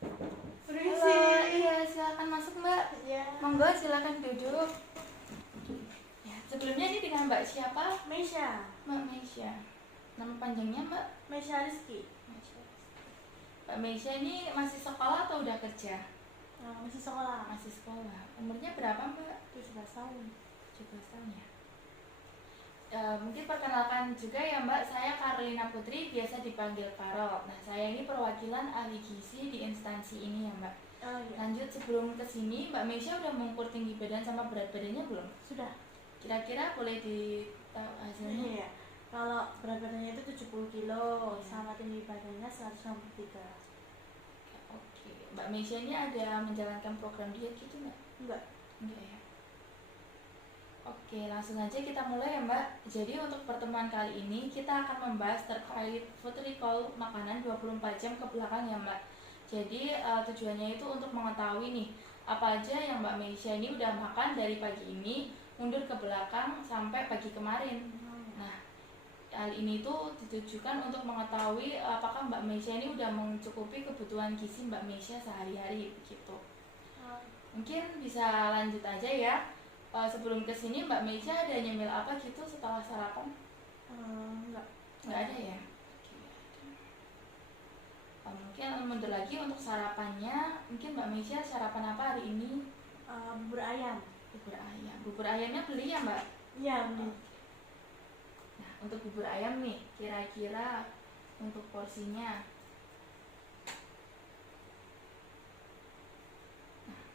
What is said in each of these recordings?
Halo, iya silakan masuk Mbak. Ya. Monggo silakan duduk. Ya, sebelumnya ini dengan Mbak siapa? Mesya. Mbak Mesya. Nama panjangnya Mbak? Mesya Rizky. Mbak Mesya ini masih sekolah atau udah kerja? Masih sekolah. Masih sekolah. Umurnya berapa Mbak? 17 tahun. 17 tahun ya. Mungkin perkenalkan juga ya Mbak, saya Karolina Putri, biasa dipanggil Karol. Nah, saya ini perwakilan ahli gizi di instansi ini ya Mbak. Oh iya. Lanjut, sebelum kesini Mbak Mesya udah mengukur tinggi badan sama berat badannya belum? Sudah. Kira-kira boleh ditahu hasilnya? Iya. Kalau berat badannya itu 70 kilo, Iya. sama tinggi badannya 163. Oke, Mbak Mesya ini ada menjalankan program diet gitu nggak? Enggak. Enggak ya. Oke, langsung aja kita mulai ya Mbak. Jadi untuk pertemuan kali ini kita akan membahas terkait food recall makanan 24 jam ke belakang ya Mbak. Jadi tujuannya itu untuk mengetahui nih apa aja yang Mbak Mesya ini udah makan dari pagi ini mundur ke belakang sampai pagi kemarin. Nah, hal ini tuh ditujukan untuk mengetahui apakah Mbak Mesya ini udah mencukupi kebutuhan gizi Mbak Mesya sehari-hari begitu. Mungkin bisa lanjut aja ya. Sebelum kesini Mbak Mesya ada nyemil apa gitu setelah sarapan? Enggak. Nggak ada ya? Mungkin mundur lagi untuk sarapannya. Mungkin Mbak Mesya sarapan apa hari ini? Bubur ayam. Bubur ayam. Bubur ayamnya beli ya Mbak? Iya, beli. Nah, untuk bubur ayam nih, kira-kira untuk porsinya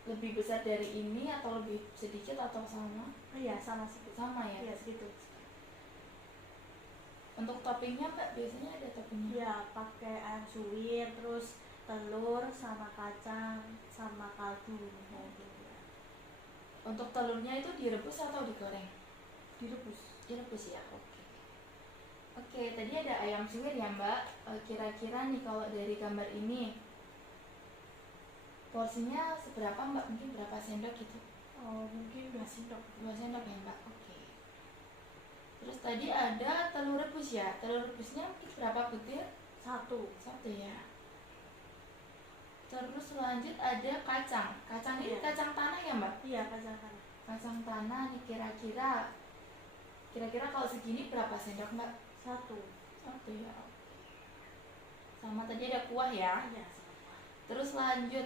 lebih besar dari ini atau lebih sedikit atau sama? Iya, sama segitu. Sama ya? Iya, segitu. Untuk toppingnya Mbak biasanya ada toppingnya? Iya, pakai ayam suwir, terus telur sama kacang sama kaldu. Untuk telurnya itu direbus atau digoreng? Direbus. Direbus ya, oke. Oke, tadi ada ayam suwir ya Mbak. Kira-kira nih kalau dari gambar ini porsinya seberapa Mbak? Mungkin berapa sendok gitu? Mungkin 2 sendok. 2 sendok ya Mbak, oke. Terus tadi ada telur rebus ya. Telur rebusnya mungkin berapa butir? 1 ya. Terus lanjut ada kacang. Kacang ini kacang tanah ya Mbak? Iya, kacang tanah. Kacang tanah nih kira-kira kalau segini berapa sendok Mbak? 1 ya. Sama tadi ada kuah ya. Iya. Terus lanjut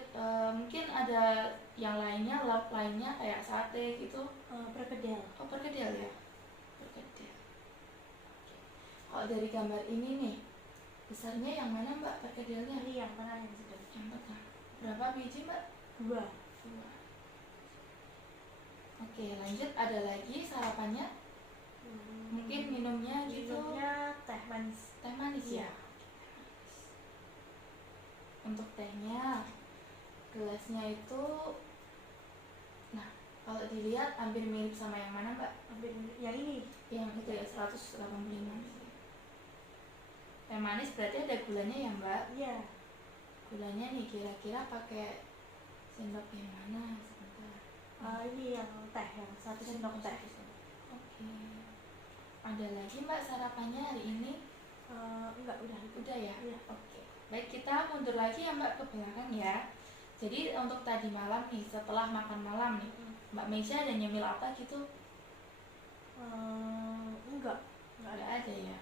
mungkin ada yang lainnya, lauk lainnya kayak sate gitu. Perkedel. Perkedel ya. Perkedel. Kalau dari gambar ini nih, besarnya yang mana Mbak perkedelnya? Ini yang mana yang sedang? Yang tengah. Berapa biji Mbak? 2. Oke, lanjut ada lagi sarapannya. Mungkin minumnya gitu. Minumnya teh manis. Teh manis ya. Untuk tehnya, gelasnya itu, nah kalau dilihat hampir mirip sama yang mana Mbak? Hampir yang ini. Yang itu ya 185. Teh manis berarti ada gulanya ya Mbak? Iya. Gulanya nih kira-kira pakai sendok yang mana? Sebentar. Ini yang teh, yang 1 sendok teh. Oke. Ada lagi Mbak sarapannya hari ini? Enggak, udah. Udah ya? Iya. Oke. Baik, kita mundur lagi ya Mbak ke belakang ya. Jadi untuk tadi malam nih, setelah makan malam nih, Mbak Mesya ada nyemil apa gitu? Enggak ada ya.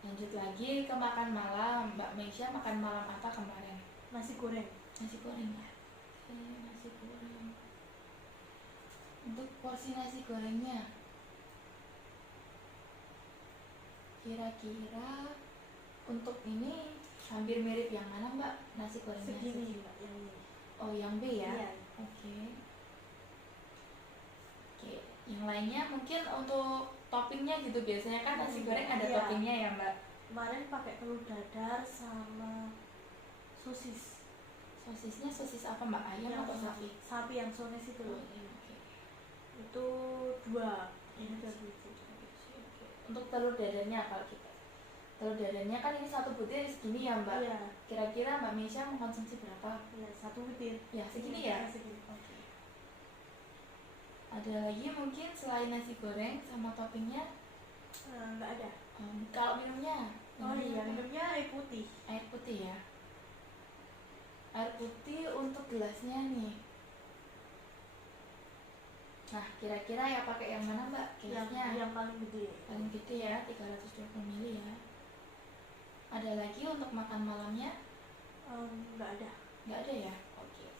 Lanjut lagi ke makan malam. Mbak Mesya makan malam apa kemarin? Nasi goreng. Nasi goreng ya. Nasi goreng. Untuk porsi nasi gorengnya, kira-kira untuk ini hampir mirip yang mana Mbak? Nasi gorengnya segini Mbak, yang ini. Oh, yang B ya? Iya. Oke, yang lainnya mungkin untuk toppingnya gitu, biasanya kan nasi goreng ada toppingnya ya Mbak? Kemarin pakai telur dadar sama sosis. Sosisnya sosis apa Mbak? Ayam yang atau sapi? Sapi yang sosis itu. Okay. Itu 2. Ini 2 biji. Untuk telur dadarnya, kalau kita telur dadarnya kan ini 1 butir segini ya Mbak? Iya. Kira-kira Mbak Mesya mengkonsumsi berapa? Iya, 1 butir. Ya segini ya? Segini. Oke. Ada lagi mungkin selain nasi goreng sama toppingnya? Enggak ada. Kalau minumnya? Iya, minumnya air putih. Air putih ya. gelasnya nih, nah kira-kira ya pakai yang mana mbak gelasnya? Yang paling gede. Paling gede ya, 320 ml ya. Ada lagi untuk makan malamnya? Nggak ada. Nggak ada ya? Oke,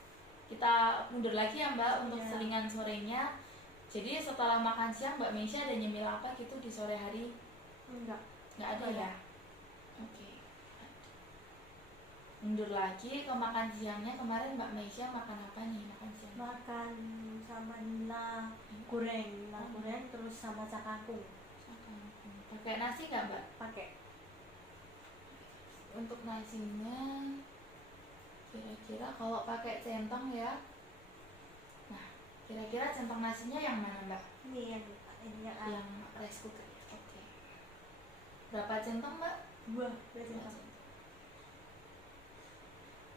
kita mundur lagi ya mbak untuk Iya. selingan sorenya. Jadi setelah makan siang mbak Meisha ada nyemil apa gitu di sore hari? Enggak. Nggak ada Nggak ada. ya? Oke, mundur lagi ke makan siangnya. Kemarin mbak Meisha makan apa nih makan siang? Makan sama nila goreng, terus sama cakangkung. Pakai nasi nggak mbak? Pakai. Untuk nasinya kira-kira kalau pakai centong ya, nah kira-kira centong nasinya yang mana mbak? Ini yang Yang rice cooker. Oke, berapa centong mbak? 2 Dua centong.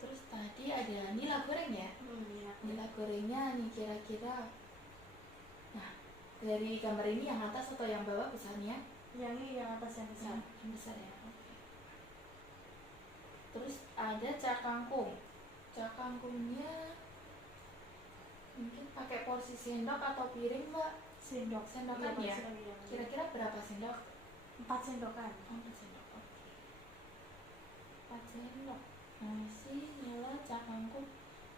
Terus tadi ada nila goreng ya? Nila gorengnya nih kira-kira, nah dari gambar ini yang atas atau yang bawah besarnya? Yang ini yang atas yang besar. Yang besar ya. Oke. Terus ada cakangkung. Cakangkungnya mungkin pakai porsi sendok atau piring mbak? Sendok. Sendokan ya? Kira-kira berapa sendok? 4 sendokan. 4 sendok. Oke. 4 sendok. Nasi, nila, cakangkung.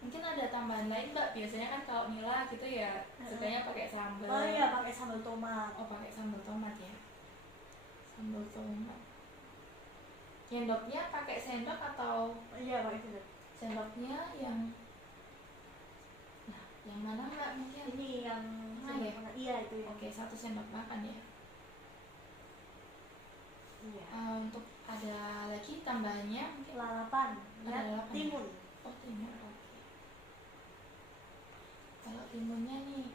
Mungkin ada tambahan lain mbak. Biasanya kan kalau nila gitu ya sukanya pakai sambal. Oh iya, pakai sambal tomat. Oh pakai sambal tomat ya. Sambal tomat. Sendoknya pakai sendok atau Iya, pakai sendok. sendoknya yang, nah yang mana mbak mungkin? Ini yang Nah, ya? Iya, itu ya. Oke, 1 sendok makan ya. Iya. Untuk ada lagi tambahannya mungkin? Lalapan. Ada lalapan. Timun. Oh timun. Oke. Kalau timunnya nih,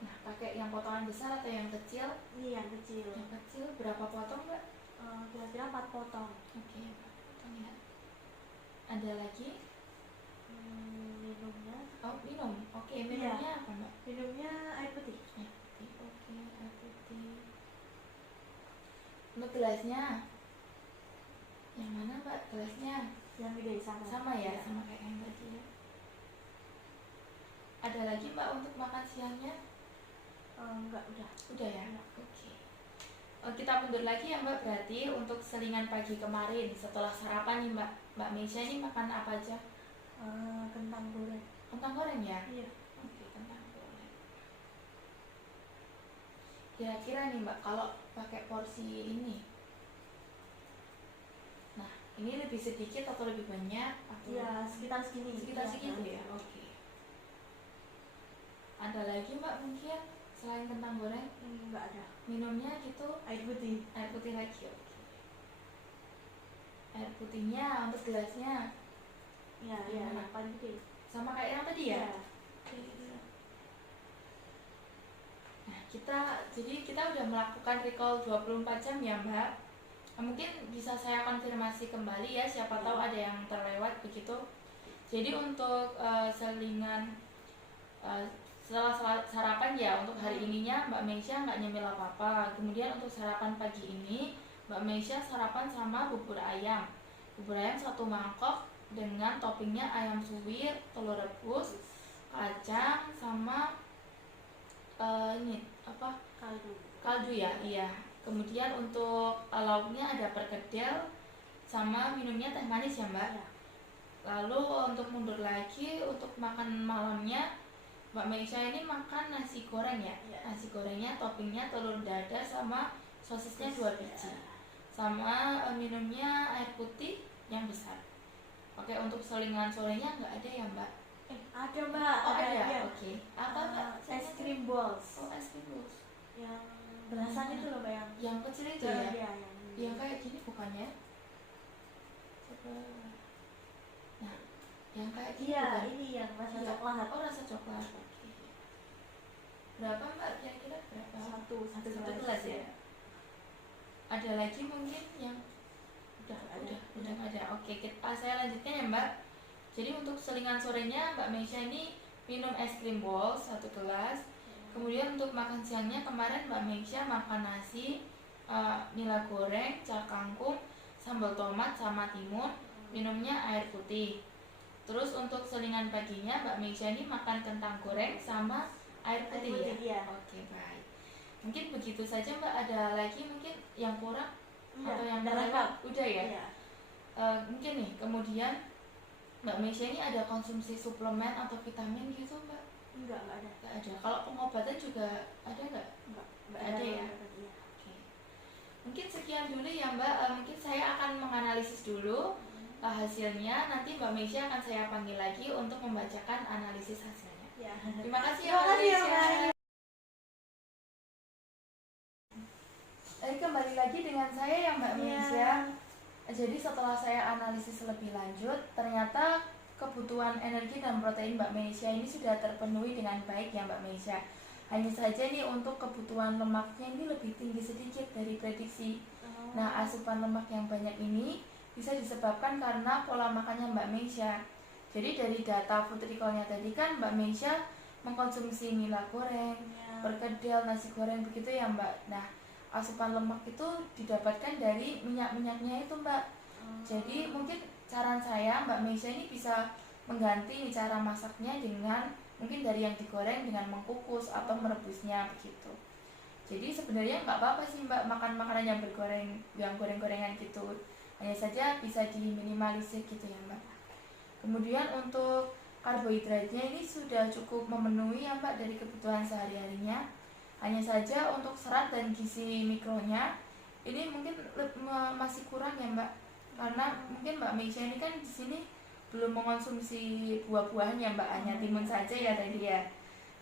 nah pakai yang potongan besar atau yang kecil? Ini yang kecil. Yang kecil berapa potong mbak? Kira-kira 4 potong. Oke, 4 potong ya. Ada lagi? Minumnya. Oh minum. Oke, minumnya apa mbak? Minumnya air putih. Air putih. Oke, air putih. Untuk gelasnya, yang mana mbak gelasnya? Yang gede sama. Sama ya, sama kayak yang tadi ya. Ada lagi mbak untuk makan siangnya? Enggak, udah. Udah ya? Oke. Kita mundur lagi ya mbak, berarti untuk selingan pagi kemarin setelah sarapan nih mbak, mbak Meisha ini makan apa aja? Kentang goreng. Kentang goreng ya? Iya. Oke, kentang goreng. Kira-kira nih mbak, kalau pakai porsi ini, nah ini lebih sedikit atau lebih banyak? Atau Iya, sekitar segini. sekitar Iya, segitu ya? kan? Oke. Ada lagi mbak mungkin selain kentang goreng? Enggak ada. Minumnya gitu? Air putih. Air putih lagi. Oke. Air putihnya untuk gelasnya Iya, iya, yang paling gede. sama kayak yang tadi ya? Iya. Nah, kita udah melakukan recall 24 jam ya mbak. Mungkin bisa saya konfirmasi kembali ya, siapa tahu ada yang terlewat begitu. Jadi untuk selingan setelah sarapan ya, untuk hari ininya Mbak Meisha nggak nyemil apa-apa. Kemudian untuk sarapan pagi ini Mbak Meisha sarapan sama bubur ayam. Bubur ayam 1 mangkok dengan toppingnya ayam suwir, telur rebus, kacang, sama ini apa? Kaldu ya, iya. Kemudian untuk lauknya ada perkedel sama minumnya teh manis ya mbak. Iya. Lalu untuk mundur lagi untuk makan malamnya Mbak Meisha ini makan nasi goreng ya. Iya. Nasi gorengnya toppingnya telur dadar sama sosisnya 2 biji. Sama minumnya air putih yang besar. Oke, untuk selingan sorenya nggak ada ya mbak? Ada mbak. Oh ada, iya. oke. Apa mbak? Es krim balls. Oh es krim balls. Yang belasan itu loh mbak, Yang kecil itu Iya, ya? iya, Yang kayak gini bukannya? Coba. Nah, yang kayak gini Iya, bukan? ini yang rasa Iya. coklat. Oh rasa coklat. Oke. Berapa mbak? Kira-kira berapa? Satu Satu gelas ya. Ada lagi mungkin yang udah nggak ada. Oke, saya lanjutkan ya mbak. Jadi untuk selingan sorenya Mbak Meisha ini minum es krim balls 1 gelas. Kemudian untuk makan siangnya kemarin Mbak Meisha makan nasi, nila goreng, cakangkung, sambal tomat sama timun. Minumnya air putih. Terus untuk selingan paginya Mbak Meisha ini makan kentang goreng sama air putih Air putih, ya? ya. Oke, baik. Mungkin begitu saja Mbak, ada lagi mungkin yang kurang atau yang udah terlewat? Udah ya? Iya. Mungkin nih, kemudian Mbak Meisha ini ada konsumsi suplemen atau vitamin gitu Mbak? Enggak ada. Nggak ada. Kalau pengobatan juga ada nggak? Enggak Ada ya? Iya. Oke. Mungkin sekian dulu ya Mbak. Mungkin saya akan menganalisis dulu hasilnya. Nanti Mbak Meisha akan saya panggil lagi untuk membacakan analisis hasilnya. Ya. Terima kasih ya Terima Mbak kasih ya, Meisha. Mbak. Kembali lagi dengan saya ya Mbak Iya. Meisha. Jadi setelah saya analisis lebih lanjut, ternyata kebutuhan energi dan protein Mbak Meisha ini sudah terpenuhi dengan baik ya Mbak Meisha. Hanya saja nih untuk kebutuhan lemaknya ini lebih tinggi sedikit dari prediksi. Nah, asupan lemak yang banyak ini bisa disebabkan karena pola makannya Mbak Meisha. Jadi dari data food recall-nya tadi kan Mbak Meisha mengkonsumsi mie goreng, perkedel, nasi goreng begitu ya Mbak. Nah, asupan lemak itu didapatkan dari minyak-minyaknya itu Mbak. Jadi mungkin saran saya Mbak Meisha ini bisa mengganti nih cara masaknya dengan mungkin dari yang digoreng dengan mengkukus atau merebusnya begitu. Jadi sebenarnya nggak apa-apa sih Mbak makan makanan yang bergoreng, yang goreng-gorengan gitu. Hanya saja bisa diminimalisir gitu ya Mbak. Kemudian untuk karbohidratnya ini sudah cukup memenuhi ya Mbak dari kebutuhan sehari-harinya. Hanya saja untuk serat dan gizi mikronya ini mungkin masih kurang ya Mbak. Karena mungkin Mbak Meisha ini kan di sini belum mengonsumsi buah-buahan ya Mbak, hanya timun saja ya tadi ya.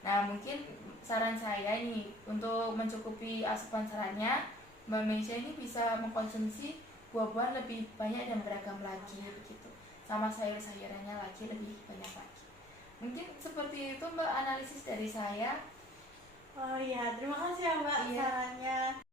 Nah mungkin saran saya ini untuk mencukupi asupan seratnya, Mbak Meisha ini bisa mengkonsumsi buah-buahan lebih banyak dan beragam lagi begitu, sama sayur-sayurannya lagi lebih banyak lagi. Mungkin seperti itu Mbak analisis dari saya. Oh iya, terima kasih ya Mbak sarannya.